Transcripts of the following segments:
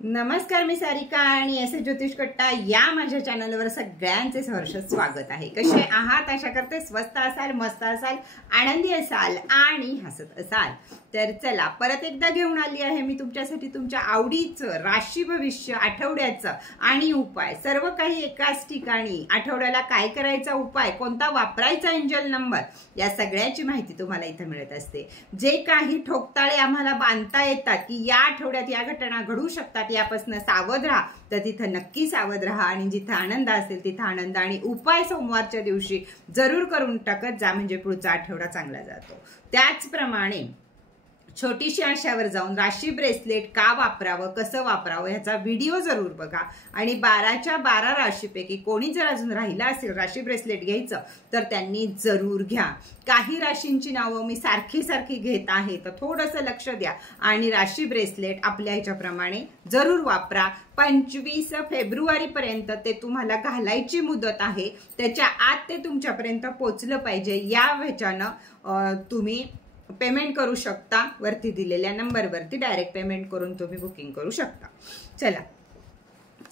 नमस्कार, मी सारिका आणि एस ज्योतिष कट्टा या माझ्या चॅनलवर सगळ्यांचे सहर्ष स्वागत आहे। कसे आहात? आशा करते स्वस्त असाल, मस्त असाल, आनंदी असाल आणि हसत असाल। तर चला परत एकदा घेऊन आली आहे मी तुमच्यासाठी तुमच्या आवडीचं राशी भविष्य आठवड्याचं आणि उपाय, सर्व काही एकाच ठिकाणी। आठवड्याला काय करायचा उपाय, कोणता वापरायचा एंजल नंबर, या सगळ्याची माहिती तुम्हाला इथे मिळत असते। जे काही ठोकताळे आम्हाला बांधता येतात की या आठवड्यात या घटना घडू शकतात, यापासून सावध राहा, तर तिथं नक्की सावध राहा आणि जिथे आनंद असेल तिथं आनंद आणि उपाय सोमवारच्या दिवशी जरूर करून टाकत जा, म्हणजे पुढचा आठवडा चांगला जातो। त्याचप्रमाणे छोटीशी आशावर जाऊन राशी ब्रेसलेट का वापरावं, कसं वापरावं ह्याचा व्हिडिओ जरूर बघा। आणि 12च्या 12 राशीपैकी कोणी जर अजून राहिला असेल राशी ब्रेसलेट घ्यायचं तर त्यांनी जरूर घ्या। काही राशींची नावं मी सारखी घेत आहे, तर थोडंसं लक्ष द्या आणि राशी ब्रेसलेट आपल्या ह्याच्याप्रमाणे जरूर वापरा। 25 फेब्रुवारी पर्यंत ते तुम्हाला घालायची मुदत आहे, त्याच्या आत ते तुमच्यापर्यंत पोहोचलं पाहिजे। या ह्याच्यानं तुम्ही पेमेंट करू शकता, वरती दिलेल्या नंबरवरती डायरेक्ट पेमेंट करून तुम्ही बुकिंग करू शकता। चला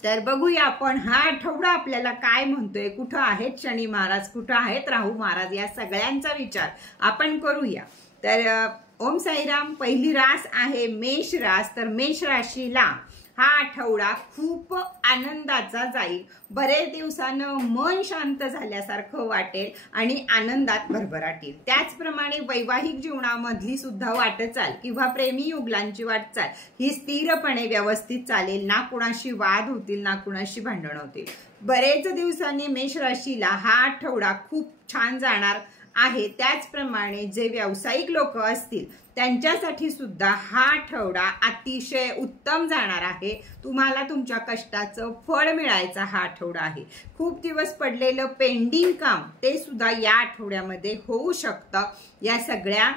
तर बघूया आपण हा आठवडा आपल्याला काय म्हणतोय, कुठं आहेत शनी महाराज, कुठं आहेत राहू महाराज, या सगळ्यांचा विचार आपण करूया। तर ओम साईराम। पहिली रास आहे मेष रास, तर मेष राशीला हा आठवडा खूप आनंदाचा जाईल। बरेच दिवसानं मन शांत झाल्यासारखं वाटेल आणि आनंदात भरभराटील। त्याचप्रमाणे वैवाहिक जीवनामधली सुद्धा वाटचाल किंवा प्रेमी युगलांची वाटचाल ही स्थिरपणे व्यवस्थित चालेल, ना कुणाशी वाद होतील, ना कुणाशी भांडण होतील। बरेच दिवसांनी मेष राशीला हा आठवडा खूप छान जाणार आहे। त्याचप्रमाणे जे व्यावसायिक लोक असतील त्यांच्यासाठी सुद्धा हा आठवडा अतिशय उत्तम जाणार आहे। तुम्हाला तुमच्या कष्टाचं फळ मिळायचा हा आठवडा आहे। खूप दिवस पडलेलं पेंडिंग काम ते सुद्धा या आठवड्यामध्ये होऊ शकतं। या सगळ्या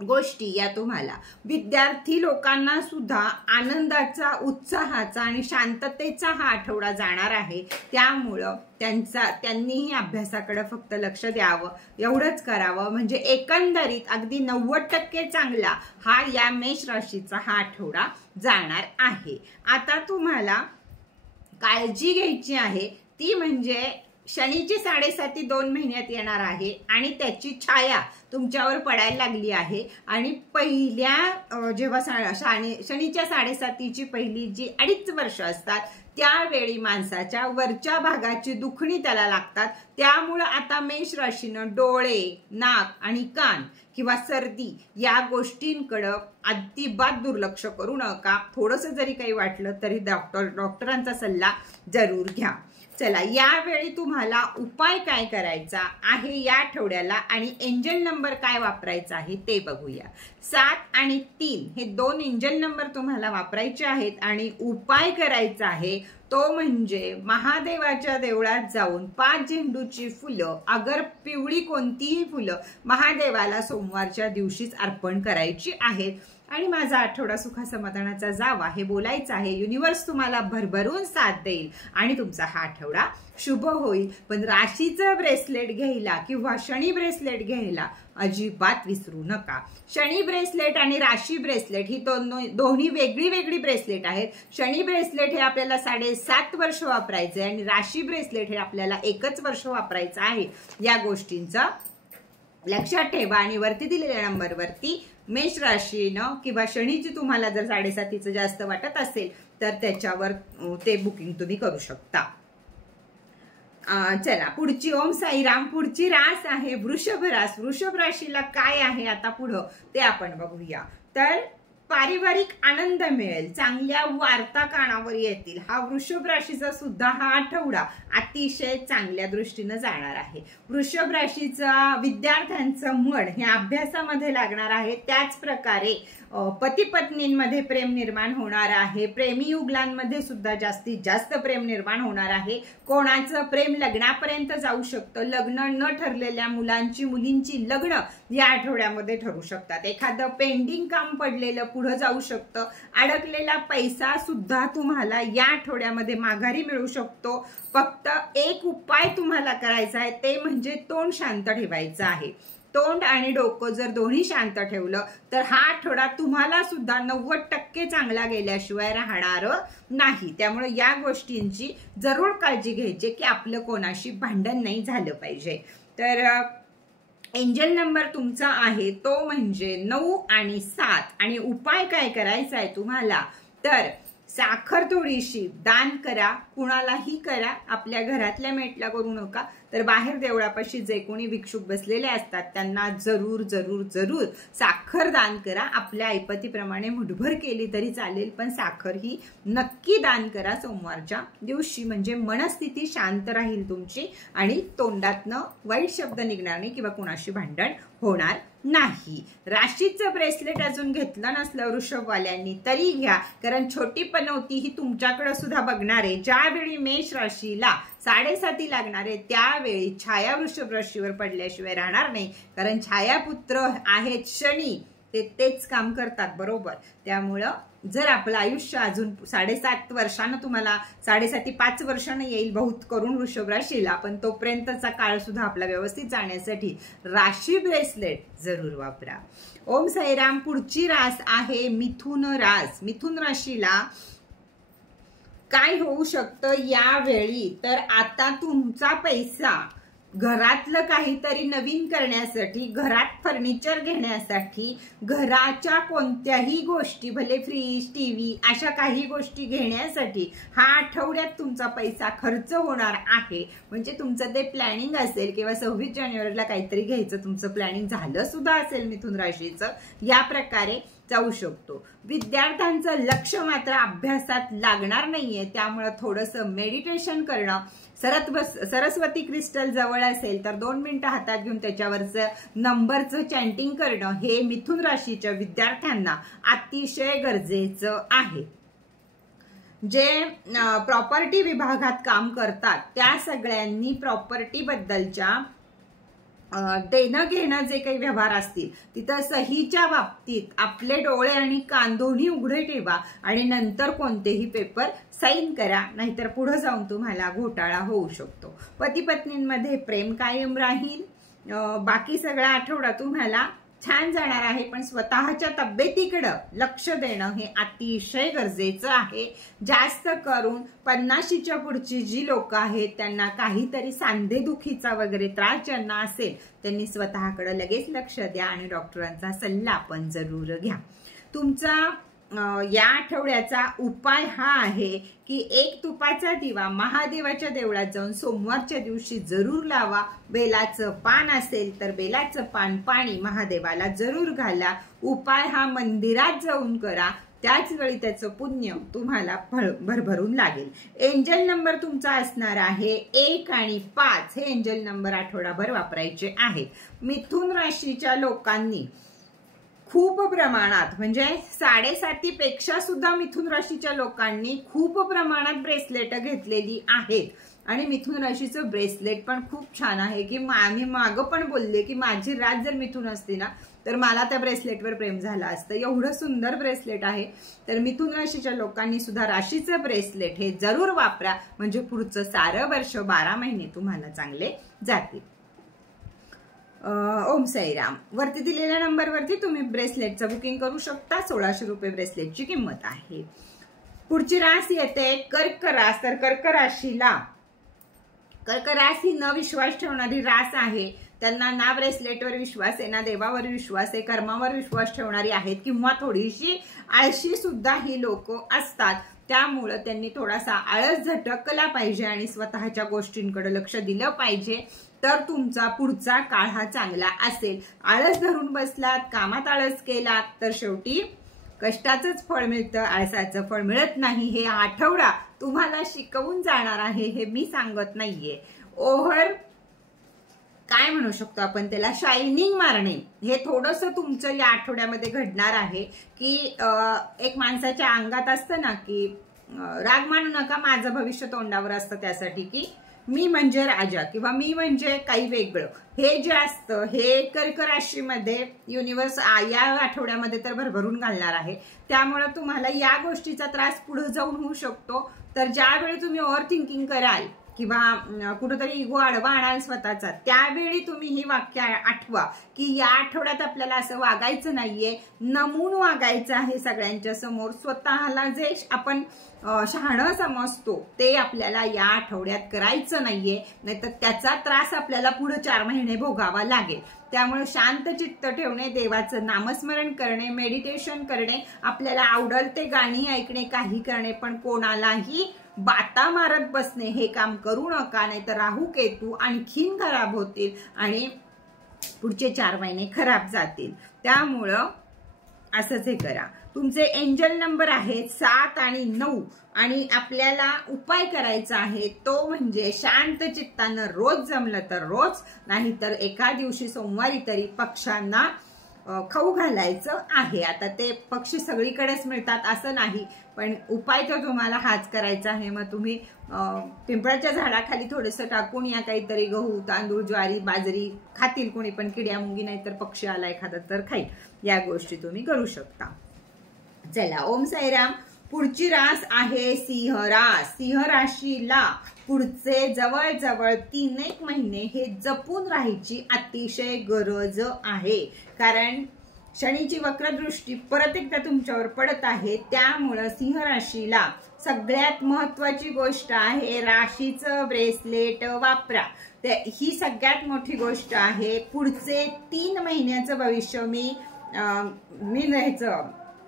गोष्टी या तुम्हाला विद्यार्थी लोकांना सुद्धा आनंदाचा, उत्साहाचा आणि शांततेचा हा आठवडा जाणार आहे। त्यामुळं त्यांनीही अभ्यासाकडे फक्त लक्ष द्यावं, एवढंच करावं, म्हणजे एकंदरीत अगदी 90% चांगला हा या मेष राशीचा हा आठवडा जाणार आहे। आता तुम्हाला काळजी घ्यायची आहे ती म्हणजे शनीची 7.5 2 महिन्यात येणार आहे आणि त्याची छाया तुमच्यावर पडायला लागली आहे। आणि पहिल्या जेव्हा शनीच्या 7.5ची पहिली जी 2.5 वर्ष असतात त्यावेळी माणसाच्या वरच्या भागाची दुखणी त्याला लागतात। त्यामुळे आता मेष राशीनं डोळे, नाक आणि कान किंवा सर्दी या गोष्टींकडे अजिबात दुर्लक्ष करू नका। थोडंसं जरी काही वाटलं तरी डॉक्टरांचा सल्ला जरूर घ्या। चला यावेळी तुम्हाला उपाय काय करायचा आहे या आठवड्याला आणि एंजल नंबर काय वापरायचा आहे ते बघूया। 7 आणि 3 हे 2 एंजल नंबर तुम्हाला वापरायचे आहेत आणि उपाय करायचा आहे तो म्हणजे महादेवाच्या देवळात जाऊन 5 झेंडूची फुलं, अगर पिवळी कोणतीही फुलं महादेवाला सोमवारच्या दिवशीच अर्पण करायची आहेत। आणि माझा आठवडा सुखा समाधानाचा जावा हे बोलायचं आहे। युनिवर्स तुम्हाला भरभरून साथ देईल आणि तुमचा हा आठवडा शुभ होईल। पण राशीचं ब्रेसलेट घ्यायला किंवा शनी ब्रेसलेट घ्यायला अजिबात विसरू नका। शनी ब्रेसलेट आणि राशी ब्रेसलेट ही दोन्ही वेगळी ब्रेसलेट आहेत। शनी ब्रेसलेट हे आपल्याला 7.5 वर्ष वापरायचे आणि राशी ब्रेसलेट हे आपल्याला 1 वर्ष वापरायचं आहे। या गोष्टींचा लक्षात ठेवा आणि वरती दिलेल्या नंबरवरती मेष राशीनं किंवा शनीची तुम्हाला जर 7.5चं जास्त वाटत असेल तर त्याच्यावर ते बुकिंग तुम्ही करू शकता। चला पुढची ओम साईराम। पुढची रास आहे वृषभ रास। वृषभ राशीला काय आहे आता पुढं ते आपण बघूया। तर पारिवारिक आनंद मिळेल, चांगल्या वार्ता कानावर येतील। हा वृषभ राशीचा सुद्धा हा आठवडा अतिशय चांगल्या दृष्टीने जाणार आहे। वृषभ राशीचा विद्यार्थ्यांचं मन हे अभ्यासामध्ये लागणार आहे। त्याच प्रकारे पती पत्नींमध्ये प्रेम निर्माण होणार आहे। प्रेमी युगलांमध्ये सुद्धा जास्तीत जास्त प्रेम निर्माण होणार आहे। कोणाचं प्रेम लग्नापर्यंत जाऊ शकतं। लग्न न ठरलेल्या मुलींची लग्न या आठवड्यामध्ये ठरू शकतात। एखादं पेंडिंग काम पडलेलं पुढे जाऊ शकतं। अडकलेला पैसा सुद्धा तुम्हाला या आठवड्यामध्ये माघारी मिळू शकतो। फक्त एक उपाय तुम्हाला करायचा आहे ते म्हणजे तोंड शांत ठेवायचं आहे। तोंड आणि डोकं जर दोन्ही शांत ठेवलं तर हा आठवडा तुम्हाला सुद्धा 90% चांगला गेल्याशिवाय राहणार नाही. त्यामुळे या गोष्टींची जरूर काळजी घ्यायची की आपलं कोणाशी भांडण नाही झालं पाहिजे. तर एंजल नंबर तुमचा आहे तो म्हणजे 9 आणि 7. आणि उपाय काय करायचा आहे तुम्हाला, तर साखर थोडीशी दान करा, कुणालाही करा, आपल्या घरातल्या मेटला करू नका. तर बाहेर देवळापाशी जे कोणी भिक्षुक बसलेले असतात त्यांना जरूर जरूर जरूर साखर दान करा. आपल्या ऐपतीप्रमाणे मुठभर केली तरी चालेल, पण साखर ही नक्की दान करा सोमवारच्या दिवशी. म्हणजे मनस्थिती शांत राहील तुमची आणि तोंडातनं वाईट शब्द निघणार नाही किंवा कुणाशी भांडण होणार नाही. राशीचं ब्रेसलेट अजून घेतलं नसलं वृषभवाल्यांनी तरी घ्या, कारण छोटी पनवती ही तुमच्याकडे सुद्धा बघणार आहे. ज्यावेळी मेष राशीला 7.5 लागणार आहे त्यावेळी छाया वृषभ राशीवर पडल्याशिवाय राहणार नाही, कारण छायापुत्र आहेत शनी, ते तेच काम करतात बरोबर. त्यामुळं जर आपलं आयुष्य अजून 7.5 वर्षानं, तुम्हाला 7.5 5 वर्षानं येईल बहुत करून वृषभ राशीला, पण तोपर्यंतचा काळ सुद्धा आपला व्यवस्थित जाण्यासाठी राशी ब्रेसलेट जरूर वापरा. ओम साईराम. पुढची रास आहे मिथुन रास. मिथुन राशीला काय होऊ शकतं यावेळी, तर आता तुमचा पैसा घरातलं काहीतरी नवीन करण्यासाठी, घरात फर्निचर घेण्यासाठी, घराच्या कोणत्याही गोष्टी, भले फ्रीज टीव्ही अशा काही गोष्टी घेण्यासाठी हा आठवड्यात तुमचा पैसा खर्च होणार आहे. म्हणजे तुमचं ते प्लॅनिंग असेल किंवा 26 जानेवारीला काहीतरी घ्यायचं तुमचं प्लॅनिंग झालं सुद्धा असेल मिथुन राशीचं, या प्रकारे जाऊ शकतो. विद्यार्थ्यांचं लक्ष मात्र अभ्यासात लागणार नाहीये, त्यामुळे थोडंसं मेडिटेशन करणं, सरस्वती क्रिस्टल जवळ असेल तर 2 मिनिटं हातात घेऊन त्याच्यावरचं नंबरचं चॅन्टिंग करणं हे मिथुन राशीच्या विद्यार्थ्यांना अतिशय गरजेचं आहे. जे प्रॉपर्टी विभागात काम करतात त्या सगळ्यांनी प्रॉपर्टी बद्दलच्या देणं घेणं जे काही व्यवहार असतील तिथं सहीच्या बाबतीत आपले डोळे आणि कान दोन्ही उघडे ठेवा आणि नंतर कोणतेही पेपर साईन करा, नाहीतर पुढे जाऊन तुम्हाला घोटाळा होऊ शकतो. पती पत्नींमध्ये प्रेम कायम राहील. बाकी सगळा आठवडा तुम्हाला छान जाणार आहे, पण स्वतःच्या तब्येतीकडं लक्ष देणं हे अतिशय गरजेचं आहे. जास्त करून 50च्या पुढची जी लोक आहेत त्यांना काहीतरी सांधेदुखीचा वगैरे त्रास ज्यांना असेल त्यांनी स्वतःकडे लगेच लक्ष द्या आणि डॉक्टरांचा सल्ला पण जरूर घ्या. तुमचा या आठवड्याचा उपाय हा आहे की 1 तुपाचा दिवा महादेवाच्या देवळात जाऊन सोमवारच्या दिवशी जरूर लावा. बेलाचं पान असेल तर बेलाचं पान पाणी महादेवाला जरूर घाला. उपाय हा मंदिरात जाऊन करा, त्याच वेळी त्याचं पुण्य तुम्हाला भरभरून लागेल. एंजल नंबर तुमचा असणार आहे 1 आणि 5. हे एंजल नंबर आठवडाभर वापरायचे आहेत. मिथुन राशीच्या लोकांनी खूप प्रमाणात, म्हणजे 7.5 पेक्षा सुद्धा मिथुन राशीच्या लोकांनी खूप प्रमाणात ब्रेसलेट घेतलेली आहेत. आणि मिथुन राशीचं ब्रेसलेट पण खूप छान आहे की मी मागं पण बोलले की माझी रास जर मिथुन असते ना तर मला त्या ब्रेसलेटवर प्रेम झालं असतं. एवढं सुंदर ब्रेसलेट आहे. तर मिथुन राशीच्या लोकांनी सुद्धा राशीचं ब्रेसलेट हे जरूर वापरा, म्हणजे पुढचं सारं वर्ष 12 महिने तुम्हाला चांगले जातील. ओम साईराम. वरती दिलेल्या नंबरवरती तुम्ही ब्रेसलेटचं बुकिंग करू शकता. 1600 रुपये ब्रेसलेटची किंमत आहे. पुढची रास येते कर्क रास. तर कर्क राशीला, कर्क रास ही न विश्वास ठेवणारी रास आहे. त्यांना ना ब्रेसलेटवर विश्वास आहे ना देवावर विश्वास आहे, कर्मावर विश्वास ठेवणारी आहेत किंवा थोडीशी आळशी सुद्धा ही लोक असतात. त्यामुळे त्यांनी थोडासा आळस झटकला पाहिजे आणि स्वतःच्या गोष्टींकडे लक्ष दिलं पाहिजे, तर तुमचा पुढचा काळ हा चांगला असेल. आळस धरून बसलात, कामात आळस केलात तर शेवटी कष्टाचंच फळ मिळतं, आळसाचं फळ मिळत नाही. हे आठवडा तुम्हाला शिकवून जाणार आहे, हे मी सांगत नाहीये. ओव्हर काय म्हणू शकतो आपण त्याला, शायनिंग मारणे हे थोडंसं तुमचं या आठवड्यामध्ये घडणार आहे. की एक माणसाच्या अंगात असतं ना की राग मानू नका, माझं भविष्य तोंडावर असतं त्यासाठी की मी म्हणजे राजा किंवा मी म्हणजे काही वेगळं, हे जे असतं हे कर्क राशीमध्ये युनिवर्स या आठवड्यामध्ये तर भरभरून घालणार आहे. त्यामुळे तुम्हाला या गोष्टीचा त्रास पुढे जाऊन होऊ शकतो. तर ज्यावेळी तुम्ही ओव्हर थिंकिंग कराल किंवा कुठेतरी इगो आडवा आणाल स्वतःचा, त्यावेळी तुम्ही ही वाक्य आठवा की या आठवड्यात आपल्याला असं वागायचं नाहीये, नमून वागायचं आहे सगळ्यांच्या समोर. स्वतःला जे आपण शहाणं समजतो ते आपल्याला या आठवड्यात करायचं नाहीये, नाहीतर त्याचा त्रास आपल्याला पुढे 4 महिने भोगावा लागेल. त्यामुळे शांत चित्त ठेवणे, देवाचं नामस्मरण करणे, मेडिटेशन करणे, आपल्याला आवडेल ते गाणी ऐकणे, काही करणे, पण कोणालाही बाता मारत बसणे हे काम करू नका, नाहीतर राहू केतू आणखीन खराब होतील आणि पुढचे 4 महिने खराब जातील. त्यामुळं असंच हे करा. तुमचे एंजल नंबर आहेत 7 आणि 9 आणि आपल्याला उपाय करायचा आहे तो म्हणजे शांत चित्तानं रोज जमलं तर रोज, नाही तर एका दिवशी सोमवारी तरी पक्ष्यांना खाऊ घालायचं आहे. आता ते पक्षी सगळीकडेच मिळतात असं नाही, पण उपाय तर तुम्हाला हाच करायचा आहे. मग तुम्ही पिंपळाच्या झाडाखाली थोडंसं टाकून या काहीतरी गहू, तांदूळ, ज्वारी, बाजरी खातील कोणी, पण किड्या मुंगी नाही तर पक्षी आला एखादा तर खाईल. या गोष्टी तुम्ही करू शकता. चला, ओम साईराम. पुढची रास आहे सिंह रास. सिंह राशीला पुढचे जवळजवळ 3 महिने हे जपून राहायची अतिशय गरज आहे, कारण शनीची वक्रदृष्टी परत एकदा तुमच्यावर पडत आहे. त्यामुळं सिंह राशीला सगळ्यात महत्वाची गोष्ट आहे राशीचं ब्रेसलेट वापरा. ही सगळ्यात मोठी गोष्ट आहे. पुढचे 3 महिन्याचं भविष्य मी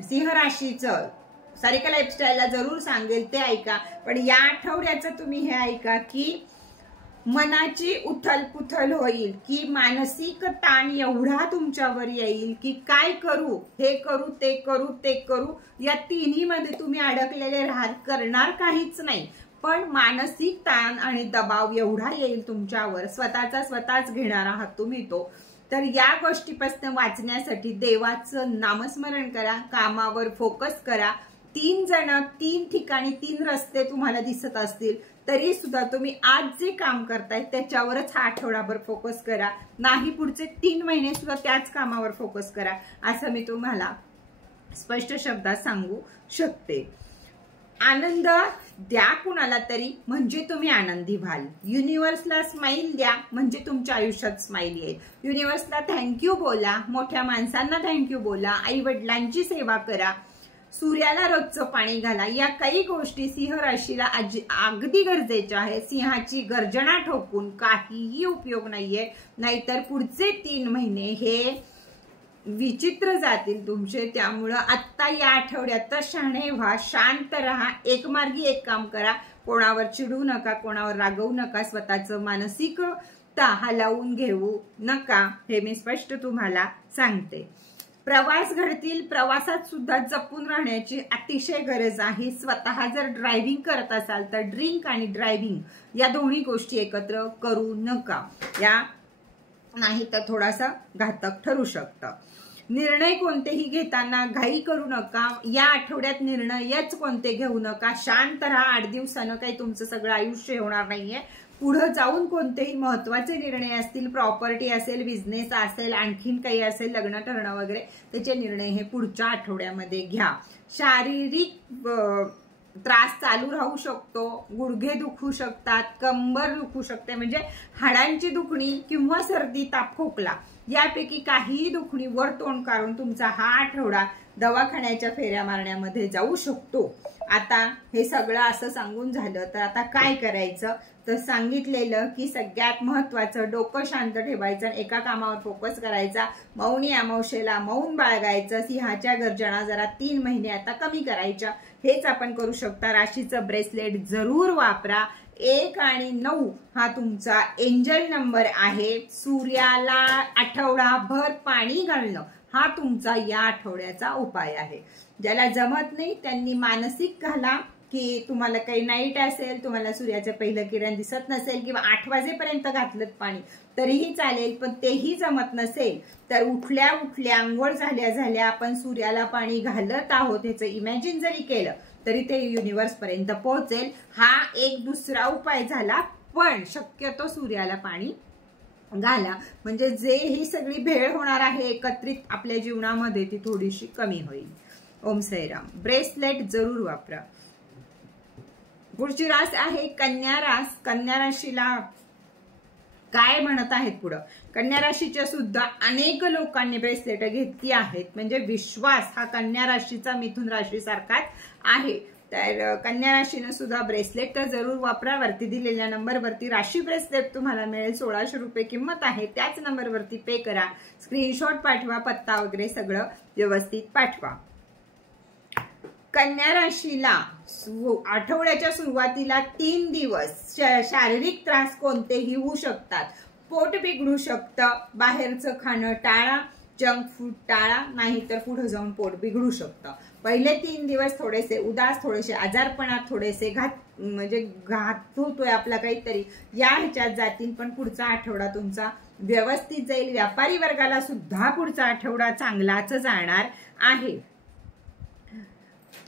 सिंह राशीचं सारिका लाईफस्टाईलला जरूर सांगेल, ते ऐका. पण या आठवड्याचं तुम्ही हे ऐका की मनाची उथलपुथल होईल, की मानसिक ताण एवढा तुमच्यावर येईल की काय करू, हे करू, ते करू, ते करू, या तिन्ही मध्ये तुम्ही अडकलेले राहाल. करणार काहीच नाही, पण मानसिक ताण आणि दबाव एवढा येईल तुमच्यावर, स्वतःच घेणार आहात तुम्ही तो. तर या गोष्टीपासून वाचण्यासाठी देवाचं नामस्मरण करा, कामावर फोकस करा. 3 जण 3 ठिकाणी 3 रस्ते तुम्हाला दिसत असतील तरी सुद्धा तुम्ही आज जे काम करताय त्याच्यावरच हा आठवडाभर फोकस करा, नाही पुढचे 3 महिने सुद्धा त्याच कामावर फोकस करा, असं मी तुम्हाला स्पष्ट शब्दात सांगू शकते. आनंद द्या कुणाला तरी म्हणजे तुम्ही आनंदी व्हाल. युनिव्हर्सला स्माइल द्या म्हणजे तुमच्या आयुष्यात स्माइल येईल. युनिव्हर्सला थँक्यू बोला, मोठ्या माणसांना थँक्यू बोला, आई वडिलांची सेवा करा, सूर्याला रोजचं पाणी घाला. या काही गोष्टी सिंह राशीला अगदी गरजेच्या आहेत. सिंहाची गर्जना ठोकून काहीही उपयोग नाहीये, नाहीतर पुढचे 3 महिने हे विचित्र जातील तुमचे. त्यामुळं आत्ता या आठवड्यात शहाणे व्हा, शांत राहा, एकमार्गी एक काम करा, कोणावर चिडू नका, कोणावर रागवू नका, स्वतःचं मानसिकता हलवून घेऊ नका, हे मी स्पष्ट तुम्हाला सांगते. प्रवास घडतील, प्रवासात सुद्धा जपून राहण्याची अतिशय गरज आहे. स्वतः जर ड्रायव्हिंग करत असाल तर ड्रिंक आणि ड्रायव्हिंग या दोन्ही गोष्टी एकत्र करू नका, या नाही तर थोडासा घातक ठरू शकतं. निर्णय कोणतेही घेताना घाई करू नका. या आठवड्यात निर्णयच कोणते घेऊ नका, शांत राहा. 8 दिवसानं काही तुमचं सगळं आयुष्य होणार नाहीये. पुढे जाऊन कोणतेही महत्वाचे निर्णय असतील, प्रॉपर्टी असेल, बिझनेस असेल, आणखीन काही असेल, लग्न ठरणं वगैरे, त्याचे निर्णय हे पुढच्या आठवड्यामध्ये घ्या. शारीरिक त्रास चालू राहू शकतो, गुडघे दुखू शकतात, कंबर दुखू शकते, म्हणजे हाडांची दुखणी किंवा सर्दी, ताप, खोकला यापैकी काहीही दुखणी वर तोंड काढून तुमचा हा आठवडा दवाखान्याच्या फेऱ्या मारण्यामध्ये जाऊ शकतो. आता हे सगळं असं सांगून झालं तर आता काय करायचं, तर सांगितलेलं की सगळ्यात महत्वाचं डोकं शांत ठेवायचं, एका कामावर फोकस करायचा, मौनी अमावस्येला मौन बाळगायचं, सिंहाच्या गर्जना जरा 3 महिने आता कमी करायच्या, हेच आपण करू शकता. राशीचं ब्रेसलेट जरूर वापरा. 1 आणि 9 हा तुमचा एंजल नंबर आहे. सूर्याला आठवडाभर पाणी घालणं हा तुमचा या आठवड्याचा उपाय आहे. ज्याला जमत नाही त्यांनी मानसिक घाला की तुम्हाला काही नाईट असेल, तुम्हाला सूर्याचं पहिलं किरण दिसत नसेल किंवा 8 वाजेपर्यंत घातलं पाणी तरीही चालेल, पण तेही जमत नसेल तर उठल्या उठल्या आंघोळ झाल्या आपण सूर्याला पाणी घालत आहोत ह्याचं इमॅजिन जरी केलं तरी ते युनिव्हर्स पर्यंत पोहोचेल. हा एक दुसरा उपाय झाला, पण शक्यतो सूर्याला पाणी घाला म्हणजे जे ही सगळी भेळ होणार आहे एकत्रित आपल्या जीवनामध्ये ती थोडीशी कमी होईल. ओम साईराम. ब्रेसलेट जरूर वापरा. पुढची रास आहे कन्या रास. कन्या राशीला काय म्हणत आहेत पुढं? कन्या राशीच्या सुद्धा अनेक लोकांनी ब्रेसलेट घेतली आहेत. म्हणजे विश्वास हा कन्या राशीचा मिथुन राशी सारखाच आहे. तर कन्या राशीनं सुद्धा ब्रेसलेट तर जरूर वापरा. वरती दिलेल्या नंबरवरती राशी ब्रेसलेट तुम्हाला मिळेल. 1600 रुपये किंमत आहे. त्याच नंबरवरती पे करा, स्क्रीनशॉट पाठवा, पत्ता वगैरे सगळं व्यवस्थित पाठवा. कन्या राशीला आठवड्याच्या सुरुवातीला 3 दिवस शारीरिक त्रास कोणतेही होऊ शकतात. पोट बिघडू शकतं, बाहेरचं खाणं टाळा, जंक फूड टाळा, नाहीतर पुढे जाऊन पोट बिघडू शकतं. पहिले 3 दिवस थोडेसे उदास, थोडेसे आजारपणात, थोडेसे घात होतोय आपला काहीतरी या ह्याच्यात जातील. पण पुढचा आठवडा तुमचा व्यवस्थित जाईल. व्यापारी वर्गाला सुद्धा पुढचा आठवडा चांगलाच जाणार आहे.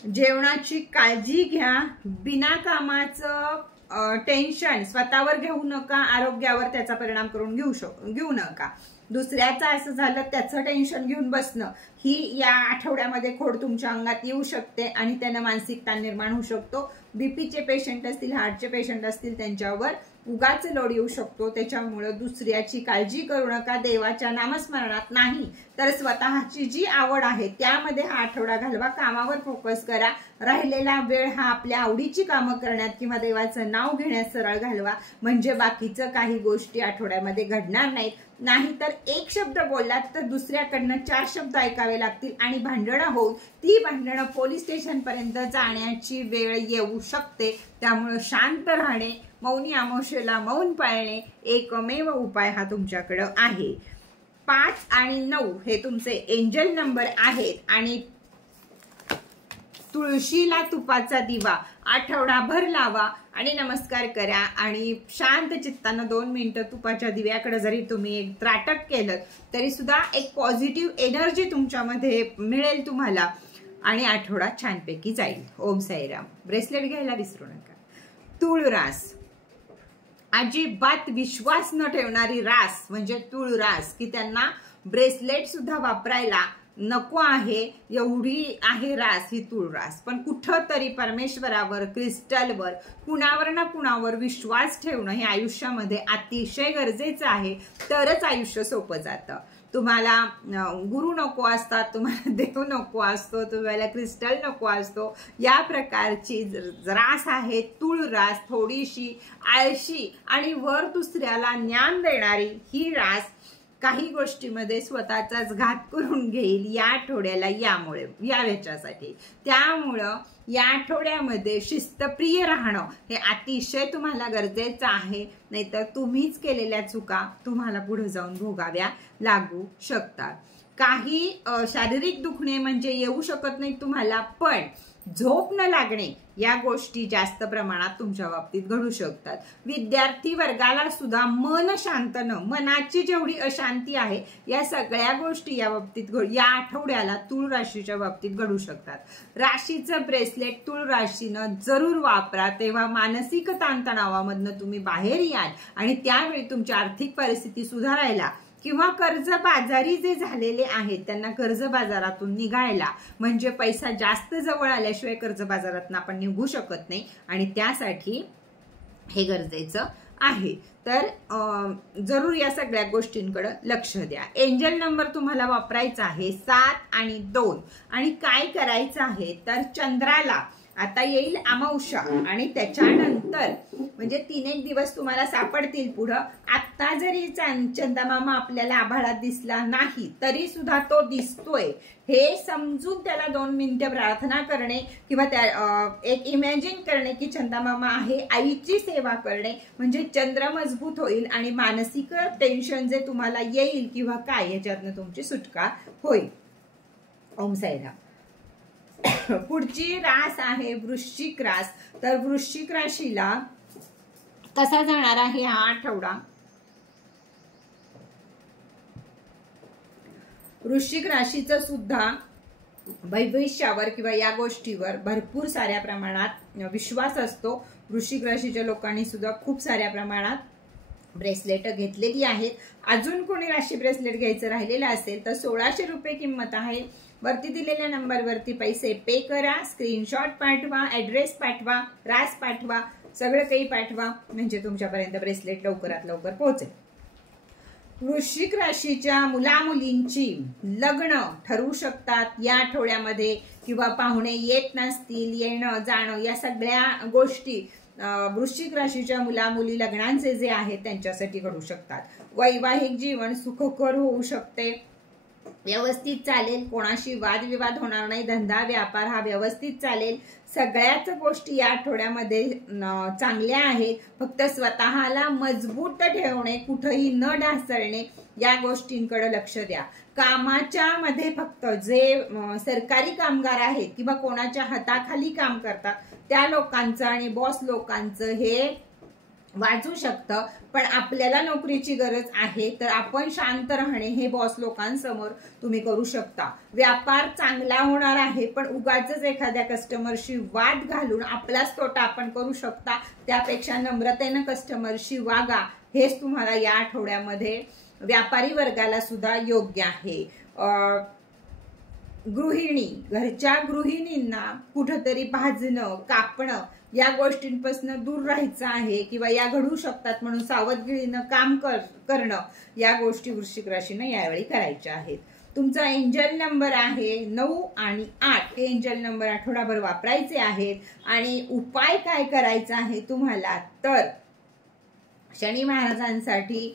जेवणाची काळजी घ्या. बिना कामाचं टेन्शन स्वतःवर घेऊ नका. आरोग्यावर त्याचा परिणाम करून घेऊ नका. दुसऱ्याचं असं झालं त्याचं टेन्शन घेऊन बसणं ही या आठवड्यामध्ये खोड तुमच्या अंगात येऊ शकते आणि त्यानं मानसिक ताण निर्माण होऊ शकतो. बीपीचे पेशंट असतील, हार्टचे पेशंट असतील, त्यांच्यावर उगाच लोड येऊ शकतो. त्याच्यामुळे दुसऱ्याची काळजी करू नका. देवाच्या नामस्मरणात नाही तर स्वतःची जी आवड आहे त्यामध्ये हा आठवडा घालवा. कामावर फोकस करा. राहिलेला वेळ हा आपल्या आवडीची कामं करण्यात किंवा देवाचं नाव घेण्यात सरळ घालवा. म्हणजे बाकीचं काही गोष्टी आठवड्यामध्ये घडणार नाहीत. नाहीतर एक शब्द बोललात तर दुसऱ्याकडनं 4 शब्द ऐकावे लागतील आणि भांडणं होऊन ती भांडणं पोलीस स्टेशन पर्यंत जाण्याची वेळ येऊ शकते. त्यामुळे शांत राहणे, मौनी अमावस्येला मौन पाळणे एकमेव उपाय हा तुमच्याकडे आहे. 5 आणि 9 हे तुमचे एंजल नंबर आहेत. आणि तुळशीला तुपाचा दिवा आठवडाभर लावा आणि नमस्कार करा. आणि शांत चित्तानं 2 मिनिटं तुपाच्या दिव्याकडे जरी तुम्ही एक त्राटक केलं तरी सुद्धा एक पॉझिटिव्ह एनर्जी तुमच्यामध्ये मिळेल तुम्हाला आणि आठवडा छानपैकी जाईल. ओम साईराम. ब्रेसलेट घ्यायला विसरू नका. तूळ रास अजिबात विश्वास न ठेवणारी रास म्हणजे तूळ रास, की त्यांना ब्रेसलेट सुद्धा वापरायला नको आहे एवढी आहे रास ही तूळ रास. पण कुठं तरी परमेश्वरावर, क्रिस्टलवर, कुणावर ना कुणावर विश्वास ठेवणं हे आयुष्यामध्ये अतिशय गरजेचं आहे. तरच आयुष्य सोपं जातं. तुम्हाला गुरु नको असतात, तुम्हाला देव नको असतो, तुम्हाला क्रिस्टल नको असतो. या प्रकारची रास आहे तूळ रास. थोडीशी आळशी आणि वर दुसऱ्याला ज्ञान देणारी ही रास काही गोष्टीमध्ये स्वतःचाच घात करून घेईल या आठवड्याला. या ह्याच्यासाठी त्यामुळं या आठवड्यामध्ये शिस्तप्रिय राहणं हे अतिशय तुम्हाला गरजेचं आहे. नाहीतर तुम्हीच केलेल्या चुका तुम्हाला पुढे जाऊन भोगाव्या लागू शकतात. काही शारीरिक दुखणे म्हणजे येऊ शकत नाही तुम्हाला, पण झोप न लागणे या गोष्टी जास्त प्रमाणात तुमच्या बाबतीत घडू शकतात. विद्यार्थी वर्गाला सुद्धा मन शांत न, मनाची जेवढी अशांती आहे या सगळ्या गोष्टी या बाबतीत या आठवड्याला तूळ राशीच्या बाबतीत घडू शकतात. राशीचं ब्रेसलेट तूळ राशीनं जरूर वापरा. तेव्हा मानसिक ताणतणावामधनं तुम्ही बाहेर याल आणि त्यावेळी तुमची आर्थिक परिस्थिती सुधारायला किंवा कर्जबाजारी जे झालेले आहेत त्यांना कर्ज बाजारातून निघायला, म्हणजे पैसा जास्त जवळ आल्याशिवाय कर्ज बाजारातून आपण निघू शकत नाही आणि त्यासाठी हे गरजेचं आहे. तर जरूर या सगळ्या गोष्टींकडे लक्ष द्या. एंजल नंबर तुम्हाला वापरायचा आहे 7 आणि 2. आणि काय करायचं आहे तर चंद्राला आता येईल अमावस्या आणि त्याच्यानंतर म्हणजे 3-1 दिवस तुम्हाला सापडतील पुढं. आता जरी चंद्रमामा आपल्याला आभाळात दिसला नाही तरी सुद्धा तो दिसतोय हे समजून त्याला 2 मिनिटं प्रार्थना करणे किंवा एक इमॅजिन करणे की चंद्रमामा आहे, आईची सेवा करणे म्हणजे चंद्र मजबूत होईल आणि मानसिक टेन्शन जे तुम्हाला येईल किंवा काय याच्यातनं तुमची सुटका होईल. ओम साईराम. पुढची रास आहे वृश्चिक रास. तर वृश्चिक राशीला कसा जाणार आहे हा आठवडा? वृश्चिक राशीचं सुद्धा भविष्यावर किंवा या गोष्टीवर भरपूर साऱ्या प्रमाणात विश्वास असतो. वृश्चिक राशीच्या लोकांनी सुद्धा खूप साऱ्या प्रमाणात ब्रेसलेट घेतलेली आहेत. अजून कोणी राशी ब्रेसलेट घ्यायचं राहिलेलं असेल तर 1600 रुपये किंमत आहे. वरती दिलेल्या नंबरवरती पैसे पे करा, स्क्रीनशॉट पाठवा, ऍड्रेस पाठवा, रास पाठवा, सगळं काही पाठवा, म्हणजे तुमच्यापर्यंत ब्रेसलेट लवकरात लवकर पोहोचेल. वृश्चिक राशीच्या मुलामुलींची लग्न ठरवू शकतात या आठवड्यामध्ये, किंवा पाहुणे येत नसतील, येणं जाणं या सगळ्या गोष्टी वृश्चिक राशीच्या मुलामुली लग्नांचे जे आहेत त्यांच्यासाठी घडू शकतात. वैवाहिक जीवन सुखकर होऊ शकते, व्यवस्थित चालेल, कोणाशी वादविवाद होणार नाही, धंदा व्यापार हा व्यवस्थित चालेल. सगळ्याच गोष्टी या आठवड्यामध्ये चांगल्या आहेत. फक्त स्वतःला मजबूत ठेवणे, कुठेही न ढासळणे या गोष्टींकडे लक्ष द्या. कामाच्या मध्ये फक्त जे सरकारी कामगार आहेत किंवा कोणाच्या हाताखाली काम करतात त्या लोकांचं आणि बॉस लोकांचं हे वाचू शकतं, पण आपल्याला नोकरीची गरज आहे तर आपण शांत राहणे हे बॉस लोकांसमोर तुम्ही करू शकता. व्यापार चांगला होणार आहे, पण उगाचच एखाद्या कस्टमरशी वाद घालून आपलाच तोटा आपण करू शकता. त्यापेक्षा नम्रतेनं कस्टमरशी वागा, हेच तुम्हाला या आठवड्यामध्ये व्यापारी वर्गाला सुद्धा योग्य आहे. गृहिणी, घरच्या गृहिणींना कुठंतरी भाजणं, कापणं या गोष्टींपासून दूर राहायचं आहे, किंवा या घडू शकतात म्हणून सावधगिरीनं काम करणं या गोष्टी वृश्चिक राशीनं यावेळी करायच्या आहेत. तुमचा एंजल नंबर आहे 9 आणि 8. हे एंजल नंबर आठवडाभर वापरायचे आहेत. आणि उपाय काय करायचा आहे तुम्हाला, तर शनी महाराजांसाठी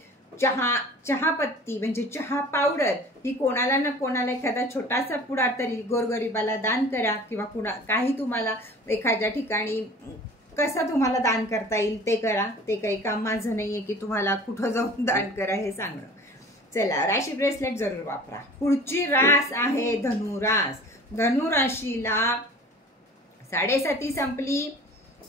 चहापत्ती म्हणजे चहा पावडर ही कोणाला ना कोणाला एखादा छोटासा पुडा तरी गोरगरिबाला दान करा, किंवा काही तुम्हाला एखाद्या ठिकाणी कसं तुम्हाला दान करता येईल ते करा. ते काही काम माझं नाहीये की तुम्हाला कुठं जाऊन दान करा हे सांगणं. चला, राशी ब्रेसलेट जरूर वापरा. पुढची रास आहे धनुरास. धनुराशीला 7:30 संपली.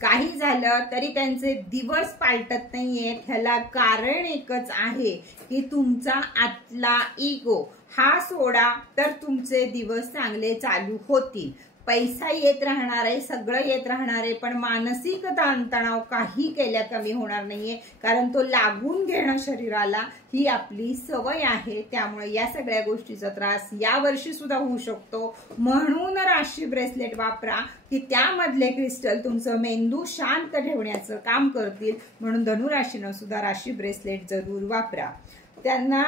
काही झालं तरी त्यांचे दिवस पालटत नाहीयेत. ह्याला कारण एकच आहे की तुमचा आतला इगो हा सोडा तर तुमचे दिवस चांगले चालू होतील. पैसा येत राहणार आहे, सगळं येत राहणार आहे, पण मानसिक ताणतणाव काही केल्या कमी होणार नाहीये, कारण तो लागून घेणं शरीराला ही आपली सवय आहे. त्यामुळे या सगळ्या गोष्टीचा त्रास या वर्षी सुद्धा होऊ शकतो. म्हणून राशी ब्रेसलेट वापरा की त्यामधले क्रिस्टल तुमचं मेंदू शांत ठेवण्याचं काम करतील. म्हणून धनुराशीनं सुद्धा राशी ब्रेसलेट जरूर वापरा. त्यांना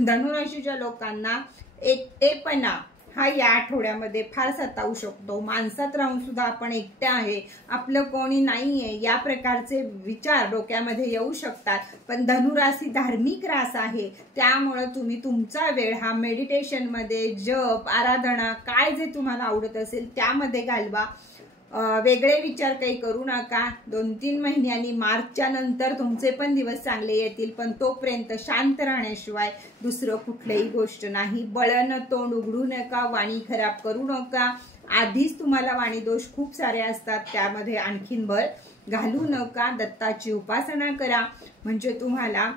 धनुराशीच्या लोकांना एकटेपणा हा या आठवड्यामध्ये फार सतावू शकतो. माणसात राहून सुद्धा आपण एकटे आहे, आपलं कोणी नाहीये या प्रकारचे विचार डोक्यामध्ये येऊ शकतात. पण धनुराशी धार्मिक रास आहे, त्यामुळे तुम्ही तुमचा वेळ हा मेडिटेशन मध्ये, जप, आराधना काय जे तुम्हाला आवडत असेल त्यामध्ये घालवा. वेगळे विचार काही करू नका. 2-3 महिन्यांनी मार्चच्या नंतर तुमचे पण दिवस चांगले येतील, पण तोपर्यंत शांत राहण्याशिवाय दुसरं कुठलीही गोष्ट नाही. बळनं तोंड उघडू नका, वाणी खराब करू नका. आधीच तुम्हाला वाणी दोष खूप सारे असतात, त्यामध्ये आणखीन बळ घालू नका. दत्ताची उपासना करा, म्हणजे तुम्हाला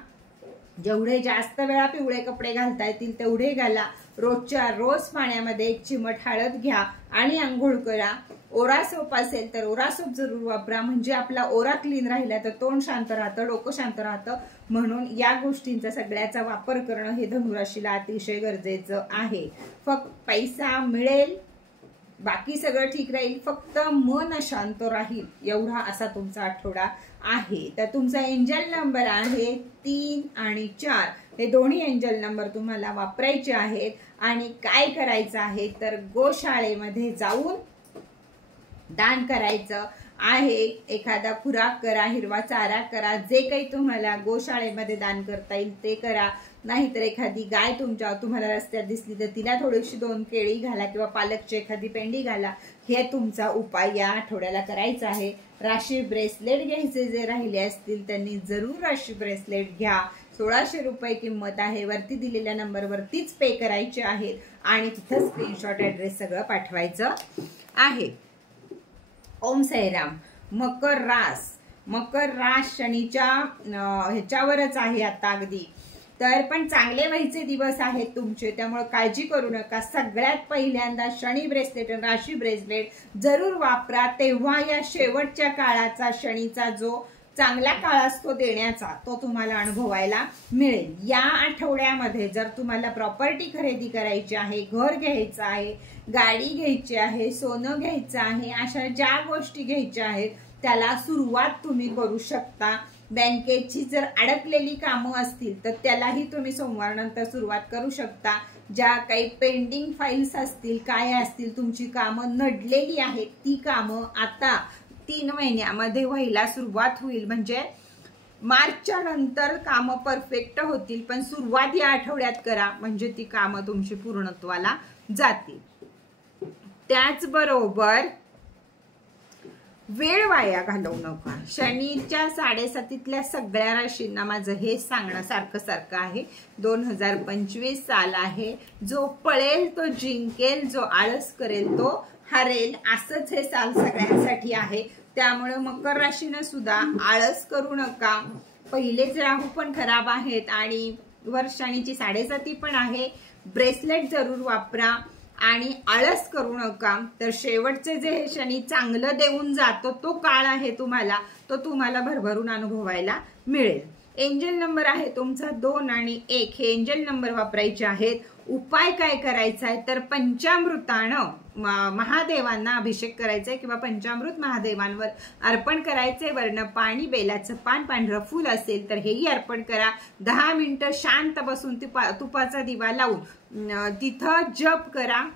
जेवढे जास्त वेळा पिवळे कपडे घालता येतील तेवढे घाला. रोजच्या रोज पाण्यामध्ये 1 चिमट हळद घ्या आणि आंघोळ करा. ओरा सोप असेल तर ओरा सोप जरूर वापरा, म्हणजे आपला ओरा क्लीन राहिला तर तोंड शांत राहतं, डोकं शांत राहतं. म्हणून या गोष्टींचा सगळ्याचा वापर करणं हे धनुराशीला अतिशय गरजेचं आहे. फक्त पैसा मिळेल, बाकी सगळं ठीक राहील, फक्त मन शांत राहील, एवढा असा तुमचा आठवडा आहे. तर तुमचा एंजल नंबर आहे 3 आणि 4. हे दोन्ही एंजल नंबर तुम्हाला वापरायचे आहेत. आणि काय करायचं आहे तर गोशाळेमध्ये जाऊन दान करायचं आहे. एखादा खुराक करा, हिरवा चारा करा, जे काही तुम्हाला गोशाळेमध्ये दान करता येईल ते करा. नाहीतर एखादी गाय तुम्हाला रस्त्यात दिसली तर तिला थोडीशी 2 केळी घाला, किंवा पालकची एखादी पेंडी घाला. हे तुमचा उपाय या आठवड्याला करायचा आहे. राशी ब्रेसलेट घ्यायचे जे राहिले असतील त्यांनी जरूर राशी ब्रेसलेट घ्या. 1600 रुपये किंमत आहे. वरती दिलेल्या नंबरवरतीच पे करायचे आहेत आणि तिथं स्क्रीनशॉट ऍड्रेस सगळं पाठवायचं आहे. ओम साईराम. मकर रास शनीच्या ह्याच्यावरच आहे आता अगदी. तर पण चांगले व्हायचे दिवस आहेत तुमचे, त्यामुळे काळजी करू नका. सगळ्यात पहिल्यांदा शनी ब्रेसलेट आणि राशी ब्रेसलेट जरूर वापरा, तेव्हा या शेवटच्या काळाचा शनीचा जो चांगला काळ असतो देण्याचा, तो तुम्हाला अनुभवायला मिळेल। या आठवड्यामध्ये जर तुम्हाला प्रॉपर्टी खरेदी करायची आहे, घर घ्यायचं आहे, गाडी घ्यायची आहे, सोनं घ्यायचं आहे, अशा ज्या गोष्टी घ्यायच्या आहेत त्याला सुरुवात तुम्ही करू शकता। बँकेची जर अडकलेली कामं असतील तर त्यालाही तुम्ही सोमवारनंतर सुरुवात करू शकता। ज्या काही पेंडिंग फाईल्स असतील, काय असतील, तुमची कामं नडलेली आहेत, ती कामं आता 3 महिन्यामध्ये व्हायला सुरुवात होईल। म्हणजे मार्चच्या नंतर कामं परफेक्ट होतील, पण सुरुवात या आठवड्यात करा म्हणजे ती कामं तुमची पूर्णत्वाला जातील। त्याचबरोबर वेळ वाया घालवू नका। शनीच्या 7.5 सगळ्या राशींना माझं हे सांगणं सारखं आहे। 2025 साल आहे, जो पळेल तो जिंकेल, जो आळस करेल तो हरेल, असंच हे साल सगळ्यांसाठी आहे। त्यामुळे मकर राशीनं सुद्धा आळस करू नका। पहिलेच राहू पण खराब आहेत आणि शनीची 7.5 पण आहे। ब्रेसलेट जरूर वापरा आणि आळस करू नका। तर शेवटचे जे हे शनी चांगलं देऊन जातो तो काळ आहे तुम्हाला, तो तुम्हाला भरभरून अनुभवायला मिळेल। एंजल नंबर आहे तुमचा 2 आणि 1, हे एंजल नंबर वापरायचे आहेत। उपाय काय करायचा आहे तर पंचामृतानं महादेवांना अभिषेक करायचा आहे किंवा पंचामृत महादेवांवर अर्पण करायचंय। वर्ण पाणी, बेलाचं पान, पांढरं फूल असेल तर हेही अर्पण करा। 10 मिनिटं शांत बसून तुपाचा दिवा लावून तिथं जप करा।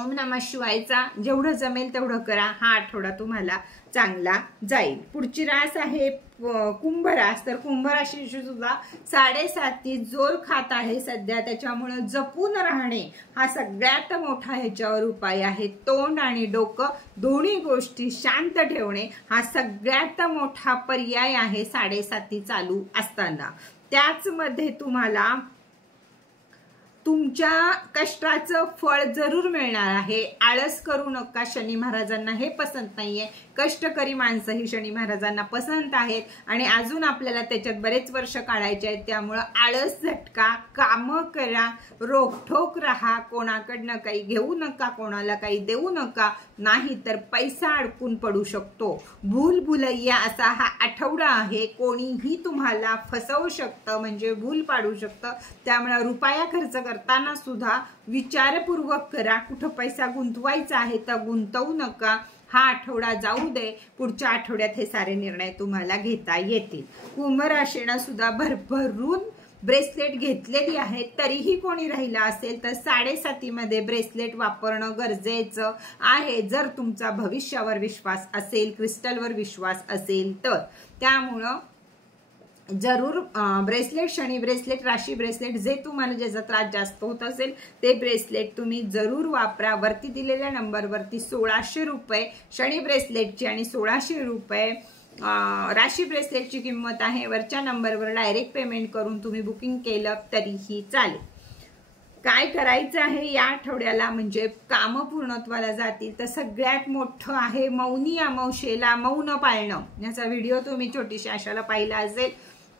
ओम नमः शिवायचा जेवढं जमेल तेवढं करा। हा आठवडा तुम्हाला चांगला जाईल। पुढची रास आहे कुंभ रास। तर कुंभ राशीची सुद्धा 7.5 जोर खात आहे सध्या, त्याच्यामुळे जपून राहणे हा सगळ्यात मोठा ह्याच्यावर उपाय आहे। तोंड आणि डोकं दोन्ही गोष्टी शांत ठेवणे हा सगळ्यात मोठा पर्याय आहे 7.5 चालू असताना। त्याच मध्ये तुम्हाला तुमच्या कष्टाचं फळ जरूर मिळणार आहे। आळस करू नका, शनी महाराजांना हे पसंत नाहीये। कष्टकरी माणसं ही शनी महाराजांना पसंत आहेत आणि अजून आपल्याला त्याच्यात बरेच वर्ष काढायचे आहेत। त्यामुळे आळस झटका, कामं करा, रोखठोक राहा, कोणाकडनं काही घेऊ नका, कोणाला काही देऊ नका, नाही तर पैसा अडकून पडू शकतो। भूलभुलैया असा हा आठवडा आहे, कोणीही तुम्हाला फसवू शकतं, म्हणजे भूल पाडू शकतं। त्यामुळे रुपया खर्च करताना सुद्धा विचारपूर्वक करा। कुठं पैसा गुंतवायचा आहे तर गुंतवू नका। हा आठवडा जाऊ दे, पुढच्या आठवड्यात हे सारे निर्णय तुम्हाला घेता येतील। कुंभ राशीनं सुद्धा भरभरून ब्रेसलेट घेतलेली आहे, तरीही कोणी राहिला असेल तर 7.5 मध्ये ब्रेसलेट वापरणं गरजेचं आहे, जर तुमचा भविष्यावर विश्वास असेल, क्रिस्टलवर विश्वास असेल तर। त्यामुळं जरूर ब्रेसलेट, शनी ब्रेसलेट, राशी ब्रेसलेट, जे तुम्हाला ज्याचा त्रास जास्त होत असेल ते ब्रेसलेट तुम्ही जरूर वापरा। वरती दिलेल्या नंबरवरती 1600 रुपये शनी ब्रेसलेटची आणि 1600 रुपये राशी ब्रेसलेटची किंमत आहे। वरच्या नंबरवर डायरेक्ट पेमेंट करून तुम्ही बुकिंग केलं तरीही चालेल। काय करायचं आहे या आठवड्याला म्हणजे कामं पूर्णत्वाला जातील, तर सगळ्यात मोठं आहे मौनी अमावस्येला मौन पाळणं। याचा व्हिडिओ तुम्ही छोटीशी आशाला पाहिला असेल।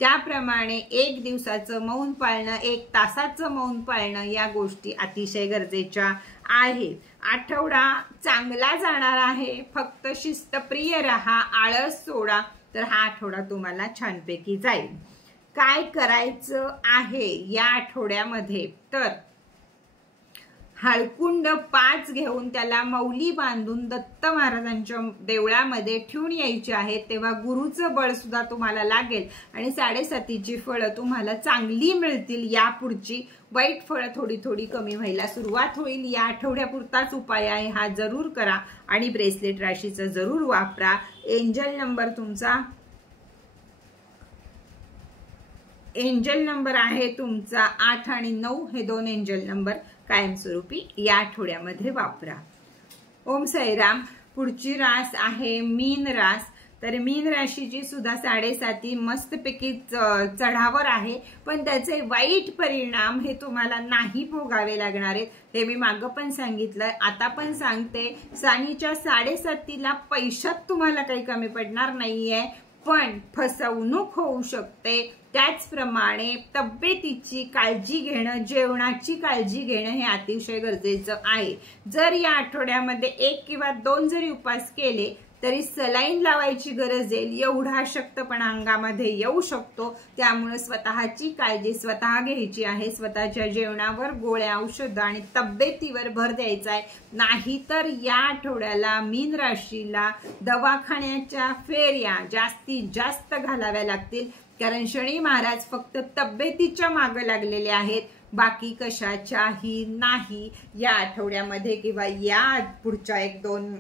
त्याप्रमाणे 1 दिवसाचं मौन पाळणं, 1 तासाचं मौन पाळणं, या गोष्टी अतिशय गरजेच्या आहेत। आठवडा चांगला जाणार आहे, फक्त शिस्तप्रिय राहा, आळस सोडा, तर हा आठवडा तुम्हाला छानपैकी जाईल। काय करायचं आहे या आठवड्यामध्ये तर हळकुंड 5 घेऊन त्याला मौली बांधून दत्त महाराजांच्या देवळामध्ये ठेवून यायचे आहे। तेव्हा गुरुचं बळ सुद्धा तुम्हाला लागेल आणि 7.5ची फळं तुम्हाला चांगली मिळतील। यापुढची वाईट फळं थोडी थोडी कमी व्हायला सुरुवात होईल। या आठवड्यापुरताच उपाय आहे, हा जरूर करा आणि ब्रेसलेट राशीचं जरूर वापरा। एंजल नंबर तुमचा आहे तुमचा 8 आणि 9, हे 2 एंजल नंबर कायमस्वरूपी या आठवड्यामध्ये वापरा। ओम साईराम। पुढची रास आहे मीन रास। तर मीन राशीची सुद्धा 7.5 मस्तपैकी चढावर आहे, पण त्याचे वाईट परिणाम हे तुम्हाला नाही भोगावे लागणार आहेत। हे मी मागं पण सांगितलंय, आता पण सांगते। शनीच्या 7.5ला पैशात तुम्हाला काही कमी पडणार नाहीये, पण फसवणूक होऊ शकते। त्याचप्रमाणे तब्येतीची काळजी घेणं, जेवणाची काळजी घेणं हे अतिशय गरजेचं आहे। जर या आठवड्यामध्ये 1 किंवा 2 जरी उपास केले तरी सलाईन लावायची गरज येईल एवढा अशक्तपणा अंगामध्ये येऊ शकतो। त्यामुळे स्वतःची काळजी स्वतः घ्यायची आहे। स्वतःच्या जेवणावर, गोळ्या, औषध आणि तब्येतीवर भर द्यायचा आहे। नाहीतर या आठवड्याला मीन राशीला दवाखान्याच्या फेऱ्या जास्तीत जास्त घालाव्या लागतील, कारण शनी महाराज फक्त तब्येतीच्या मागे लागलेले आहेत, बाकी कशाच्याही नाही। या आठवड्यामध्ये किंवा या पुढच्या 1-2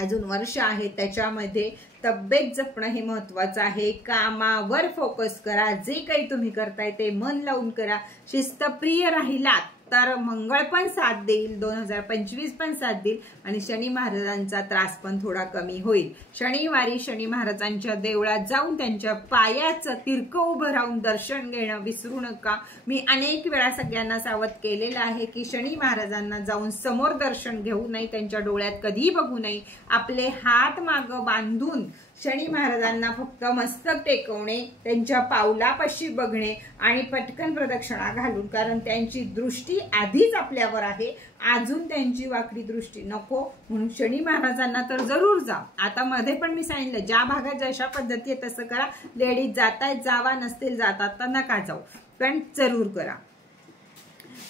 अजून वर्ष आहे त्याच्यामध्ये तब्येत जपणं हे महत्वाचं आहे। कामावर फोकस करा, जे काही तुम्ही करताय ते मन लावून करा। शिस्तप्रिय राहिलात तर मंगळ पण साथ देईल, 2025 पण साथ देईल आणि शनी महाराजांचा त्रास पण थोडा कमी होईल। शनिवारी शनी महाराजांच्या देवळात जाऊन त्यांच्या पायाचं तिरकं उभं राहून दर्शन घेणं विसरू नका। मी अनेक वेळा सगळ्यांना सावध केलेलं आहे की शनी महाराजांना जाऊन समोर दर्शन घेऊ नये, त्यांच्या डोळ्यात कधीही बघू नये। आपले हात मागं बांधून शनी महाराजांना फक्त मस्तक टेकवणे, त्यांच्या पावलापाशी बघणे आणि पटकन प्रदक्षिणा घालून, कारण त्यांची दृष्टी आधीच आपल्यावर आहे, अजून त्यांची वाकडी दृष्टी नको। म्हणून शनी महाराजांना तर जरूर जा। आता मध्ये पण मी सांगितलं ज्या भागात जशा पद्धती आहे तसं करा। लेडीज जातायत जावा, नसतील जातात तर नका जाऊ, पण जरूर करा।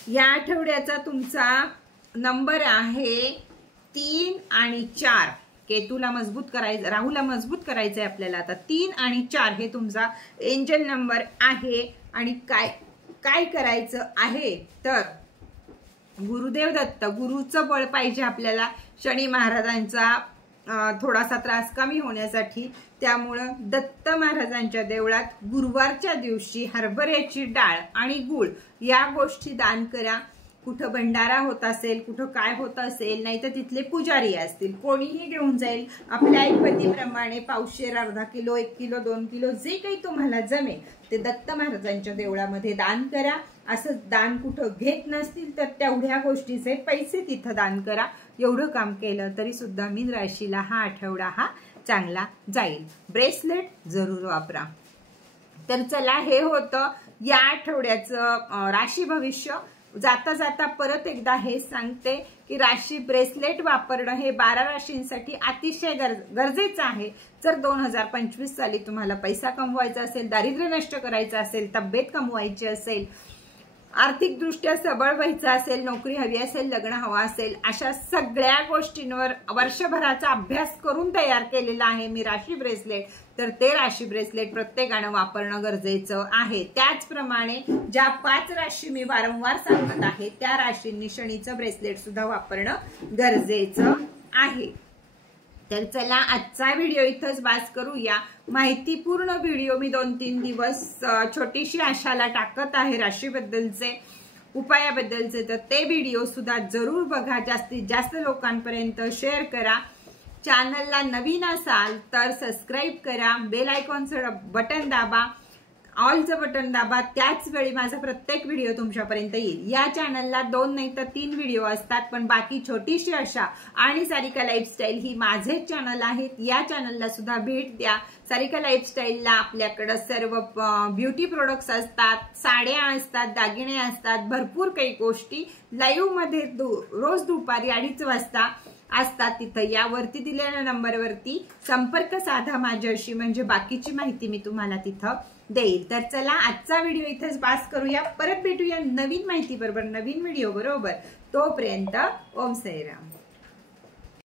या आठवड्याचा तुमचा नंबर आहे 3 आणि 4। केतूला मजबूत करायचं, राहूला मजबूत करायचंय आपल्याला। आता 3 आणि 4 हे तुमचा एंजल नंबर आहे। आणि काय करायचं आहे तर गुरुदेव दत्त, गुरुचं बळ पाहिजे आपल्याला शनी महाराजांचा थोडासा त्रास कमी होण्यासाठी। त्यामुळं दत्त महाराजांच्या देवळात गुरुवारच्या दिवशी हरभऱ्याची डाळ आणि गूळ या गोष्टी दान करा। कुठं भंडारा होत असेल, कुठं काय होत असेल, नाही तर तिथले पुजारी असतील, कोणीही घेऊन जाईल। आपल्या ऐपतीप्रमाणे पावशेर, अर्धा किलो, 1 किलो, 2 किलो जे काही तुम्हाला जमेल ते दत्त महाराजांच्या देवळामध्ये दान करा। असं दान कुठं घेत नसतील तर तेवढ्या गोष्टीचे पैसे तिथं दान करा। एवढं काम केलं तरी सुद्धा मीन राशीला हा आठवडा हा चांगला जाईल। ब्रेसलेट जरूर वापरा। तर चला, हे होतं या आठवड्याचं राशी भविष्य। जाता जाता परत एकदा हे सांगते की राशी ब्रेसलेट वापरणं हे 12 राशींसाठी अतिशय गरजेचं आहे। जर 2025 साली तुम्हाला पैसा कमवायचा असेल, दारिद्र्य नष्ट करायचं असेल, तब्येत कमवायची असेल, आर्थिक दृष्ट्या सबळ व्हायचं असेल, नोकरी हवी असेल, लग्न हवं असेल, अशा सगळ्या गोष्टींवर वर्षभराचा अभ्यास करून तयार केलेला आहे मी राशी ब्रेसलेट। तर ते राशी ब्रेसलेट प्रत्येकानं वापरणं गरजेचं आहे। त्याचप्रमाणे ज्या 5 राशी मी वारंवार सांगत आहे त्या राशींनी शनीचं ब्रेसलेट सुद्धा वापरणं गरजेचं आहे। तर चला, आजचा व्हिडिओ इथंच बास करूया। माहितीपूर्ण व्हिडिओ मी 2-3 दिवस छोटीशी आशाला टाकत आहे राशीबद्दलचे, उपायाबद्दलचे, तर ते व्हिडिओ सुद्धा जरूर बघा। जास्तीत जास्त लोकांपर्यंत शेअर करा। चॅनलला नवीन असाल तर सबस्क्राईब करा, बेल आयकॉनचं बटन दाबा, ऑलचं बटन दाबा, त्याच वेळी माझा प्रत्येक व्हिडिओ तुमच्यापर्यंत येईल। या चॅनलला 2 नाही तर 3 व्हिडिओ असतात, पण बाकी छोटीशी आशा आणि सारिका लाईफस्टाईल ही माझेच चॅनल आहेत। या चॅनलला सुद्धा भेट द्या। सारिका लाईफस्टाईलला आपल्याकडे सर्व ब्युटी प्रोडक्ट्स असतात, साड्या असतात, दागिने असतात, भरपूर काही गोष्टी लाईव्ह मध्ये रोज दुपारी 2:30 वाजता असतात। तिथं यावरती दिलेल्या नंबरवरती संपर्क साधा माझ्याशी, म्हणजे बाकीची माहिती मी तुम्हाला तिथं देईल। तर चला, आजचा व्हिडिओ इथेच बास करूया। परत भेटूया नवीन माहिती बरोबर, नवीन व्हिडिओ बरोबर। तोपर्यंत ओम साईराम।